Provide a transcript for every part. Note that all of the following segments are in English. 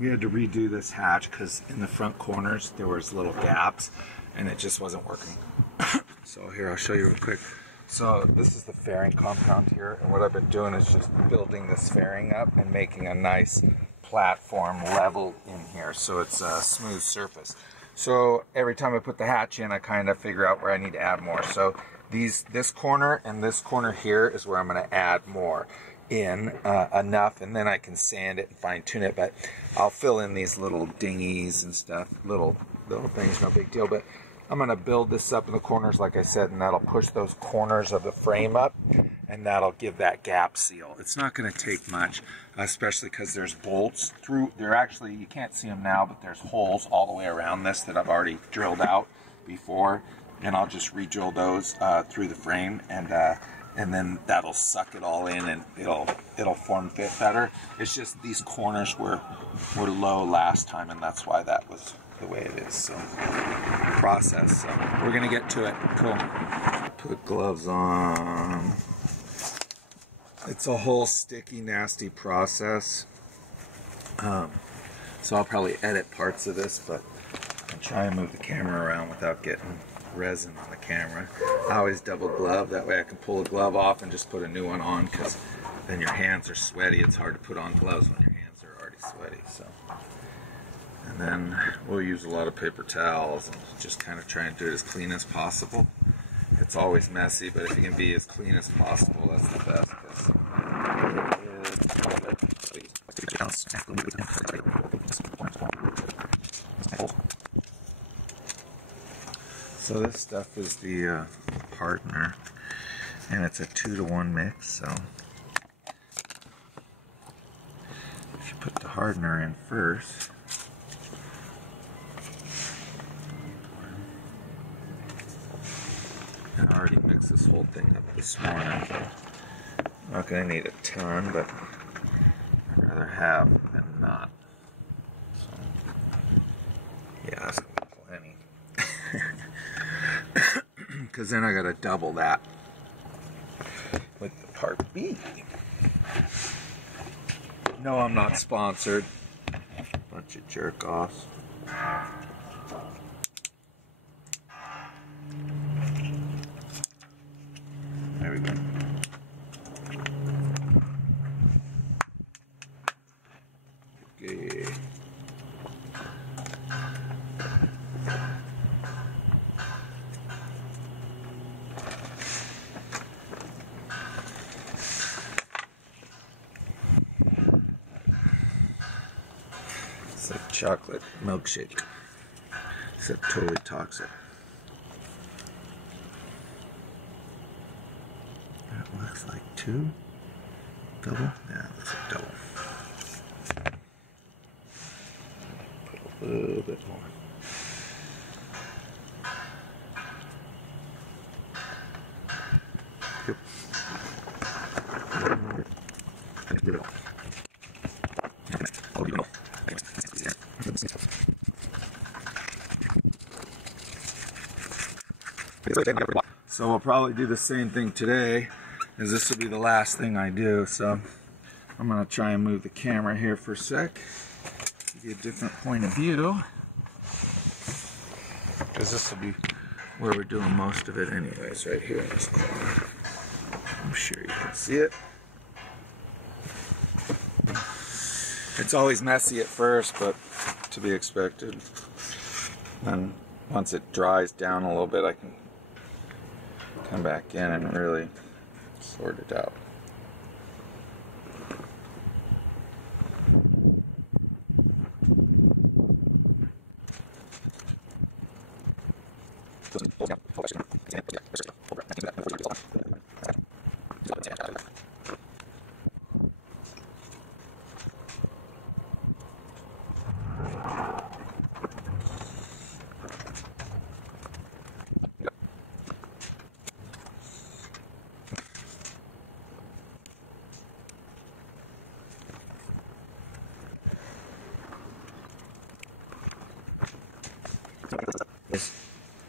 we had to redo this hatch because in the front corners there was little gaps and it just wasn't working. So here, I'll show you real quick. So this is the fairing compound here, and what I've been doing is just building this fairing up and making a nice platform level in here so it's a smooth surface. So every time I put the hatch in, I kind of figure out where I need to add more. So this corner and this corner here is where I'm going to add more in enough, and then I can sand it and fine tune it. But I'll fill in these little dinghies and stuff, little things, no big deal. But I'm going to build this up in the corners, like I said, and that'll push those corners of the frame up, and that'll give that gap seal. It's not going to take much, especially because there's bolts through. They're actually, you can't see them now, but there's holes all the way around this that I've already drilled out before, and I'll just re-drill those through the frame, and then that'll suck it all in, and it'll form fit better. It's just these corners were low last time, and that's why that was the way it is. So process. So we're gonna get to it. Cool. Put gloves on. It's a whole sticky, nasty process. So I'll probably edit parts of this, but I'll try and move the camera around without getting resin on the camera. I always double glove, that way I can pull a glove off and just put a new one on, because then your hands are sweaty. It's hard to put on gloves when your hands are already sweaty. So, and then we'll use a lot of paper towels and just kind of try and do it as clean as possible. It's always messy, but if you can be as clean as possible, that's the best. So this stuff is the hardener, and it's a 2-to-1 mix. So if you put the hardener in first, I already mixed this whole thing up this morning. I'm not going to need a ton, but I'd rather have than not. So yeah, that's going to be plenty. Because then I got to double that with the part B. No, I'm not sponsored. Bunch of jerk-offs. There we go. Okay. It's like chocolate milkshake, except totally toxic. That looks like 2. Double? Yeah, that's a double. Put a little bit more. Yep. So we'll probably do the same thing today, as this will be the last thing I do. So I'm going to try and move the camera here for a sec, give you a different point of view, because this will be where we're doing most of it anyways, right here in this corner. I'm sure you can see it. It's always messy at first, but to be expected. And once it dries down a little bit, I can come back in and really sort it out.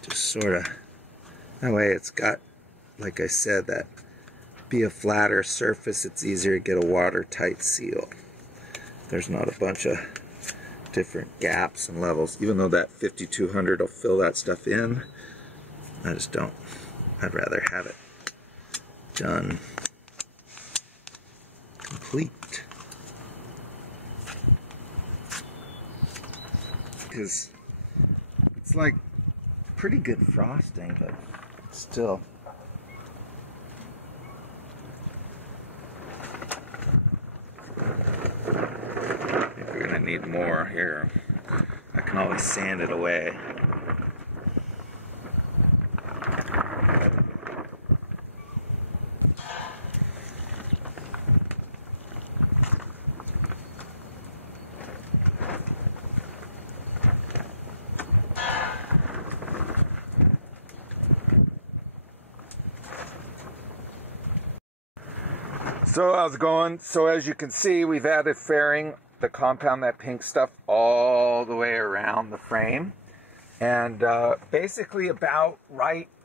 Just sort of, that way it's got, like I said, that be a flatter surface, it's easier to get a watertight seal. There's not a bunch of different gaps and levels. Even though that 5200 will fill that stuff in, I just don't. I'd rather have it done complete. Because it's like pretty good frosting, but still. If you're gonna need more here, I can always sand it away. So how's it going? So as you can see, we've added fairing, the compound, that pink stuff, all the way around the frame. And basically about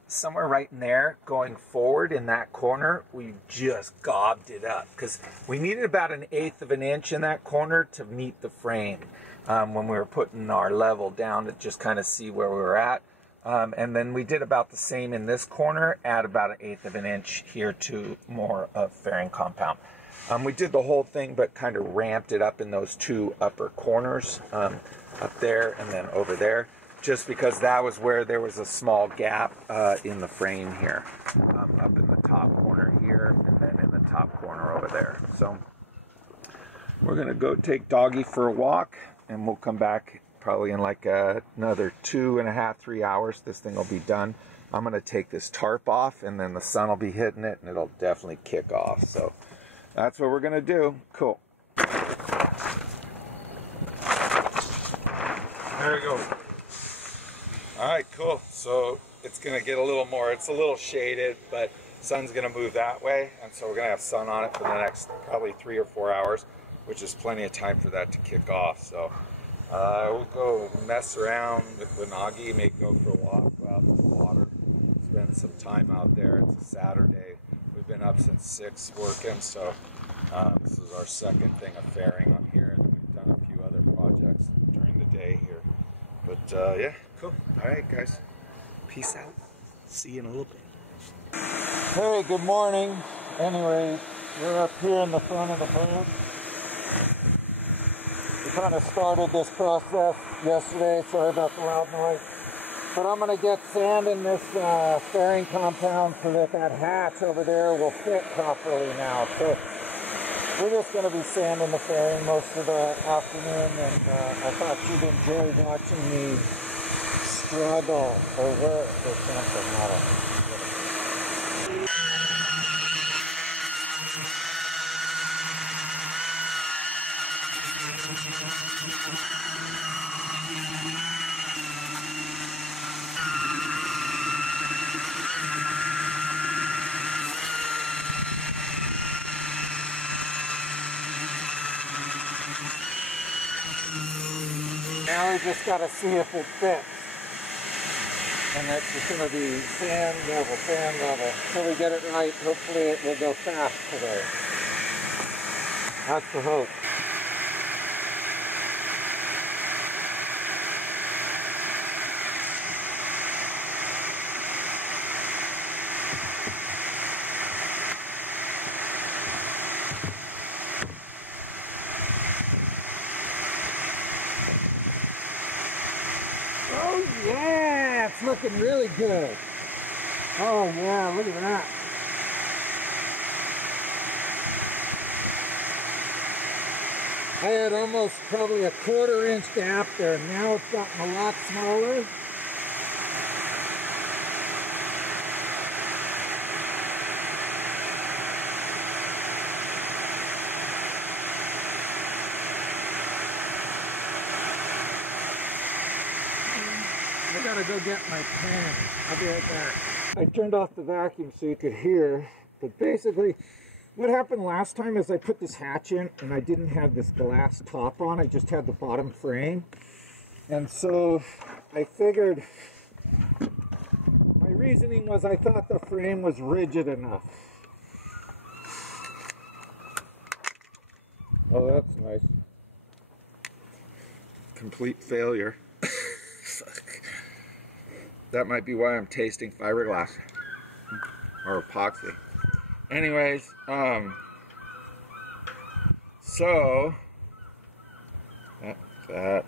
somewhere right in there, going forward in that corner, we just gobbed it up. Because we needed about 1/8 of an inch in that corner to meet the frame. When we were putting our level down to just kind of see where we were at. And then we did about the same in this corner, add about 1/8 of an inch here to more of fairing compound. We did the whole thing, but kind of ramped it up in those two upper corners, up there and then over there, just because that was where there was a small gap in the frame here, up in the top corner here, and then in the top corner over there. So we're gonna go take Doggy for a walk, and we'll come back probably in like another 2.5, 3 hours. This thing will be done. I'm gonna take this tarp off, and then the sun will be hitting it, and it'll definitely kick off. So that's what we're gonna do. Cool. There we go. All right, cool. So it's gonna get a little more, it's a little shaded, but sun's gonna move that way, and so we're gonna have sun on it for the next probably 3 or 4 hours, which is plenty of time for that to kick off. So we'll go mess around with Wanagi, maybe go for a walk, go out to the water, spend some time out there. It's a Saturday. We've been up since 6 working, so this is our second thing of fairing on here, and we've done a few other projects during the day here. But yeah, cool. All right, guys. Peace out. See you in a little bit. Hey, good morning. Anyway, we're up here in the front of the boat. We kind of started this process yesterday, sorry about the loud noise. But I'm going to get sand in this fairing compound so that that hatch over there will fit properly now. So we're just going to be sanding the fairing most of the afternoon, and I thought you'd enjoy watching me struggle or work or something. I don't know. Now we just got to see if it fits. And that's just going to be sand level. Until we get it right, hopefully it will go fast today. That's the hope. Yeah, it's looking really good. Oh yeah, look at that. I had almost probably a 1/4 inch gap there. Now it's gotten a lot smaller. I gotta go get my pan. I'll be right back. I turned off the vacuum so you could hear, but basically what happened last time is I put this hatch in and I didn't have this glass top on, I just had the bottom frame. And so I figured, my reasoning was I thought the frame was rigid enough. Oh, that's nice. complete failure. That might be why I'm tasting fiberglass or epoxy. Anyways, so that.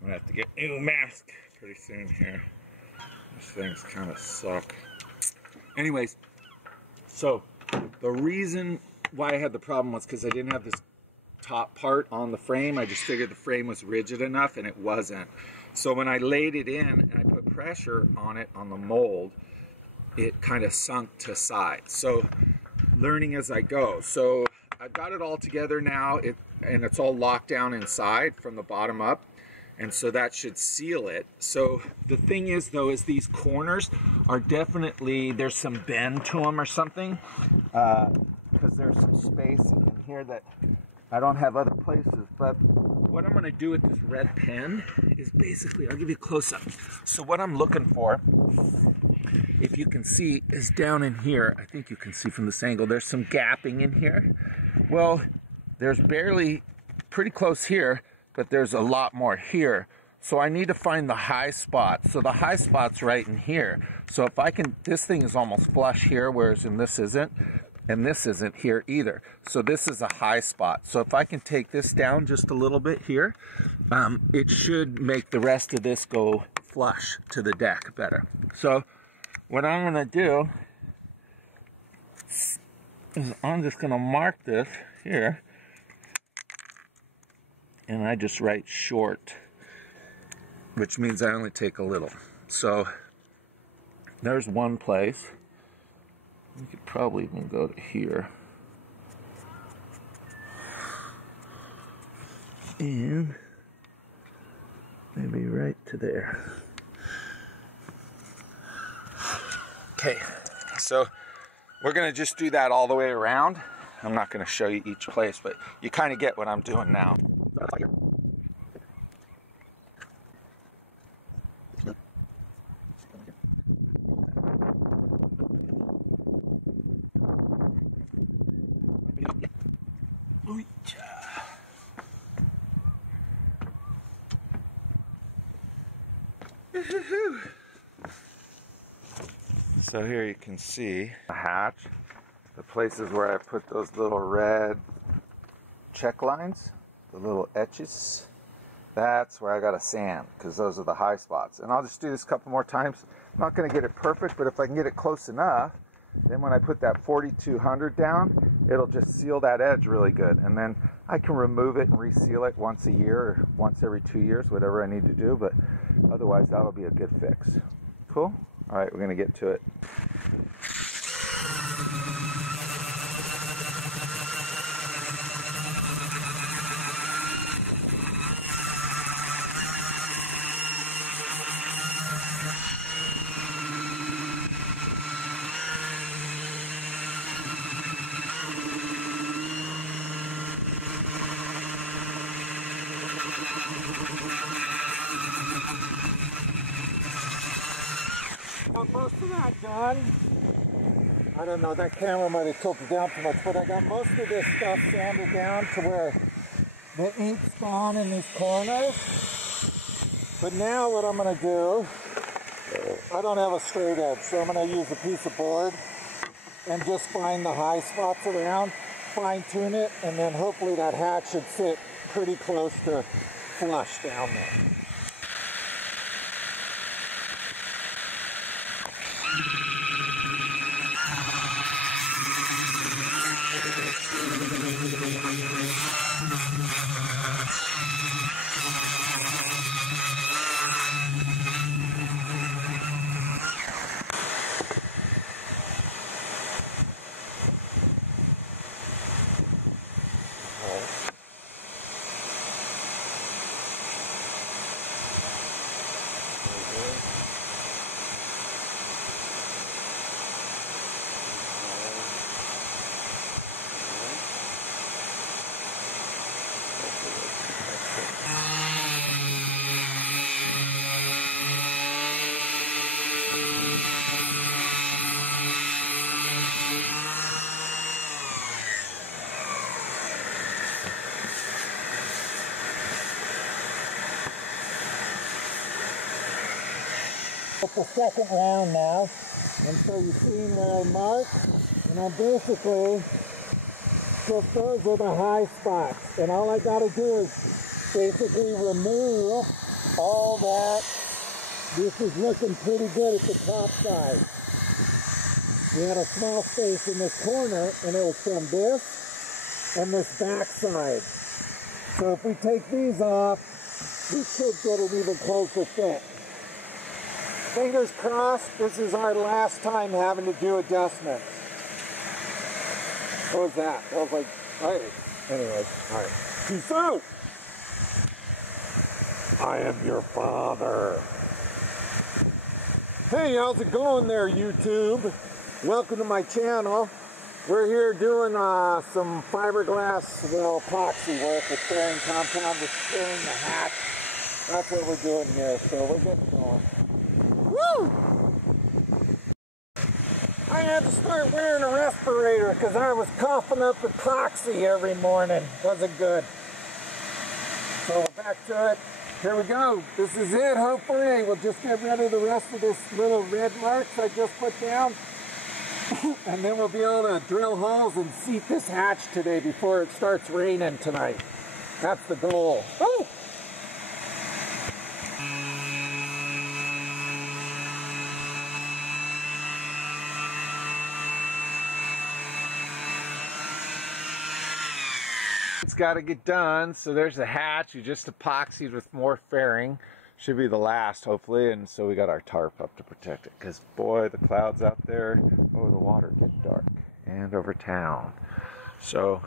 I'm gonna have to get a new mask pretty soon here. These things kind of suck. Anyways, so the reason why I had the problem was because I didn't have this top part on the frame. I just figured the frame was rigid enough, and it wasn't. So when I laid it in and I put pressure on it on the mold, it kind of sunk to side. So learning as I go. So I've got it all together now, and it's all locked down inside from the bottom up. And so that should seal it. So the thing is though, is these corners are definitely, there's some bend to them or something, because there's some space in here that I don't have other places. But what I'm gonna do with this red pen is basically, I'll give you a close up. So what I'm looking for, if you can see, is down in here. I think you can see from this angle, there's some gapping in here. Well, there's barely, pretty close here, but there's a lot more here. So I need to find the high spot. So the high spot's right in here. So if I can, this thing is almost flush here, whereas in this isn't, and this isn't here either. So this is a high spot. So if I can take this down just a little bit here, it should make the rest of this go flush to the deck better. So what I'm gonna do is I'm just gonna mark this here, and I just write short, which means I only take a little. So there's one place. You could probably even go to here. And maybe right to there. Okay, so we're gonna just do that all the way around. I'm not gonna show you each place, but you kind of get what I'm doing now. So here you can see the hatch, the places where I put those little red check lines, the little etches. That's where I gotta sand, because those are the high spots. And I'll just do this a couple more times. I'm not gonna get it perfect, but if I can get it close enough, then when I put that 4200 down, it'll just seal that edge really good. And then I can remove it and reseal it once a year or once every 2 years, whatever I need to do, but otherwise that'll be a good fix. Cool? All right, we're gonna get to it. Got most of that done. I don't know, that camera might have tilted down too much, but I got most of this stuff sanded down to where the ink's gone in these corners. But now what I'm gonna do, I don't have a straight edge, so I'm gonna use a piece of board and just find the high spots around, fine tune it, and then hopefully that hatch should sit pretty close to flush down there. with the second round now. And so you've seen where I mark, and I'm basically, just those are the high spots. And all I gotta do is basically remove all that. This is looking pretty good at the top side. We had a small space in this corner, and it was from this and this back side. So if we take these off, we should get an even closer fit. Fingers crossed, this is our last time having to do adjustments. What was that? That was like, alright. Anyways, alright. Peace out! I am your father. Hey, how's it going there, YouTube? Welcome to my channel. We're here doing some fiberglass, well, epoxy work with fairing compound, with fairing the hatch. That's what we're doing here, so we're getting going. Woo! I had to start wearing a respirator because I was coughing up epoxy every morning. Wasn't good. So we're back to it. Here we go. This is it, hopefully. We'll just get rid of the rest of this little red marks I just put down. And then we'll be able to drill holes and seat this hatch today before it starts raining tonight. That's the goal. Woo! It's got to get done. So there's the hatch. You just epoxied with more fairing. Should be the last, hopefully. And so we got our tarp up to protect it. Because, boy, the clouds out there, oh, the water gets dark. And over town. So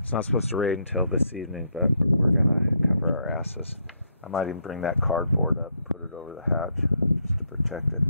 it's not supposed to rain until this evening, but we're going to cover our asses. I might even bring that cardboard up and put it over the hatch just to protect it.